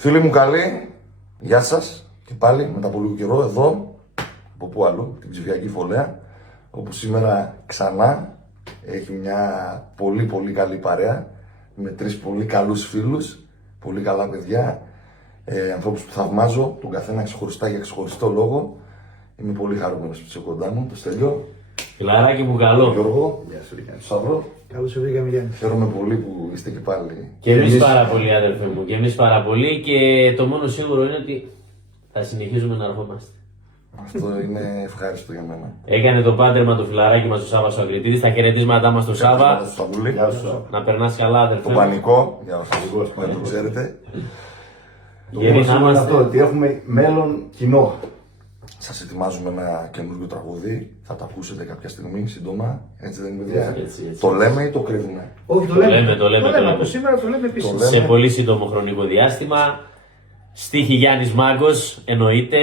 Φίλοι μου καλοί, γεια σας και πάλι μετά από λίγο καιρό εδώ, από πού αλλού, την ψηφιακή φωλέα, όπου σήμερα ξανά έχει μια πολύ καλή παρέα με τρεις πολύ καλούς φίλους, πολύ καλά παιδιά, ανθρώπους που θαυμάζω, τον καθένα ξεχωριστά για ξεχωριστό λόγο. Είμαι πολύ χαρούμενος που είσαι κοντά μου, το Στέλιο. Φιλαράκι μου καλό. Γιώργο, Γεια σου, Γιάννη. Σταύρο. Καλώς σε βρήκαμε, Γιάννη. Χαίρομαι πολύ που είστε και πάλι. Και εμείς πάρα πολύ, αδερφέ μου. Και εμείς πάρα πολύ. Και το μόνο σίγουρο είναι ότι θα συνεχίζουμε να ερχόμαστε. Αυτό είναι ευχάριστο για μένα. Έκανε το πάντρεμα το φιλαράκι μας ο Σάββας ο Αγριτίδης. Τα χαιρετίσματά μας στο Σάββα. Σταυρούλη. Γεια σου. Να περνάς καλά, αδερφέ Το μου. πανικό, για όσους δεν το ξέρετε. Το Γιατί μόνο να είναι είμαστε- αυτό, ότι έχουμε μέλλον κοινό. Σας ετοιμάζουμε ένα καινούργιο τραγούδι. Θα το ακούσετε κάποια στιγμή, σύντομα. Έτσι δεν είναι, παιδιά? Έτσι. Το λέμε ή το κρύβουμε? Όχι, Το λέμε. Από σήμερα το λέμε επίσης. Το λέμε. Σε πολύ σύντομο χρονικό διάστημα. Στίχη Γιάννης Μάγκος, εννοείται.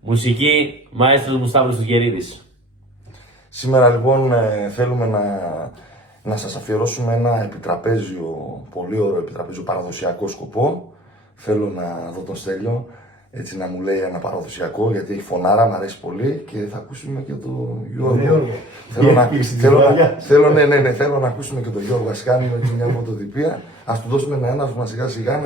Μουσική Μαέστρος Μουστάβρος Τουγκερίδης. Σήμερα λοιπόν θέλουμε να σας αφιερώσουμε ένα επιτραπέζιο, πολύ ωραίο επιτραπέζιο παραδοσιακό σκοπό. Θέλω να δω τον Στέλιο, έτσι να μου λέει ένα παραδοσιακό, γιατί έχει φωνάρα, μου αρέσει πολύ και θα ακούσουμε και τον Γιώργο. Θέλω να ακούσουμε και τον Γιώργο, ας κάνουμε έτσι μια φωτοτυπία. Ας του δώσουμε ένα έναυσμα σιγά σιγά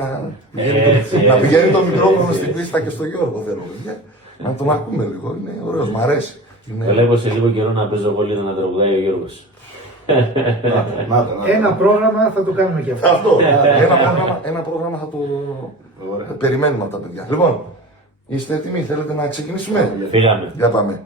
να πηγαίνει το μικρόφωνο στην πίστα και στο Γιώργο, θέλω, παιδιά. Να τον ακούμε λίγο, είναι ωραίος, μου αρέσει. Βλέπω σε λίγο καιρό να παίζω πολύ να τραγουδάει ο Γιώργος. Ένα πρόγραμμα θα το κάνουμε και αυτό. Αυτό, ένα πρόγραμμα θα το περιμένουμε από τα παιδιά. Λοιπόν, είστε έτοιμοι, θέλετε να ξεκινήσουμε? Φύγαμε. Για πάμε.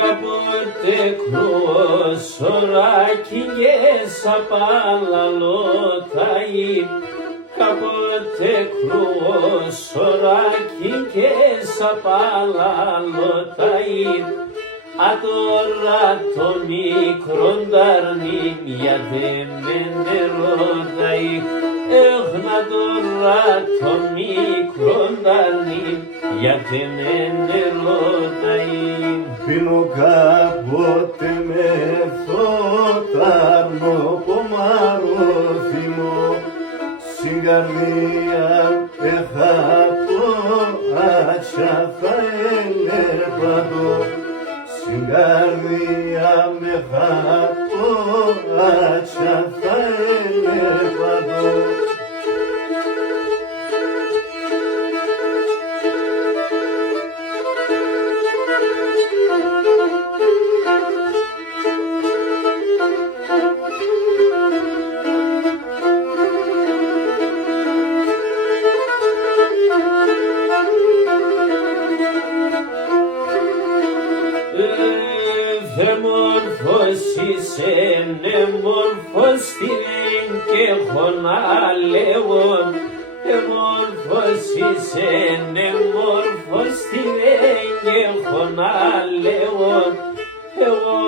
Κάποτε κρόσοράκι και σαπαλαλόταει. Κάποτε κρόσοράκι και σαπαλαλόταει. Α τώρα το μικρό νταρνί γιατί με ρωτάει. Έχνα τώρα το μικρό νταρνί γιατί με ρωτάει. Πίνω κάποτε με θωτάρνο κομμάροθυμο. Στην καρδία εχάτω άτσα θα ελεπατώ. Στην καρδία με χάτω άτσα θα ελεπατώ. Δε μορφώσεις ναι μορφώς την και έχω να λέω. Δε μορφώσεις ναι μορφώς την και έχω να λέω. Εγώ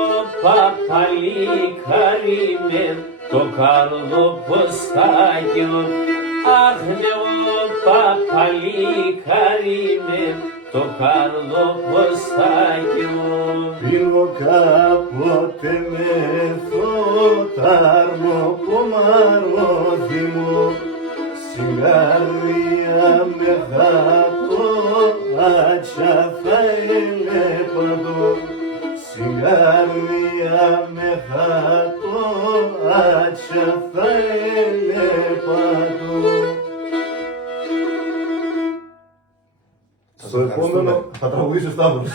παπαλικάρι με το καρδοποστάκιο. Αχ, εγώ παπαλικάρι με το καρδοποστάκιο. Πίνω κάποτε με θωτάρνο κομμάροθυμο. Στην καρδία με χάτω άτσα θα ελεπατώ. Στην καρδία με χάτω άτσα θα ελεπατώ. Στο επόμενο θα τραγουδήσει ο Σταύρος.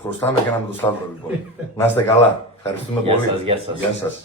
Χρωστάμε και ένα με τον Σταύρο λοιπόν. Να είστε καλά. Ευχαριστούμε Γεια πολύ. σας, γεια σας. Γεια σας.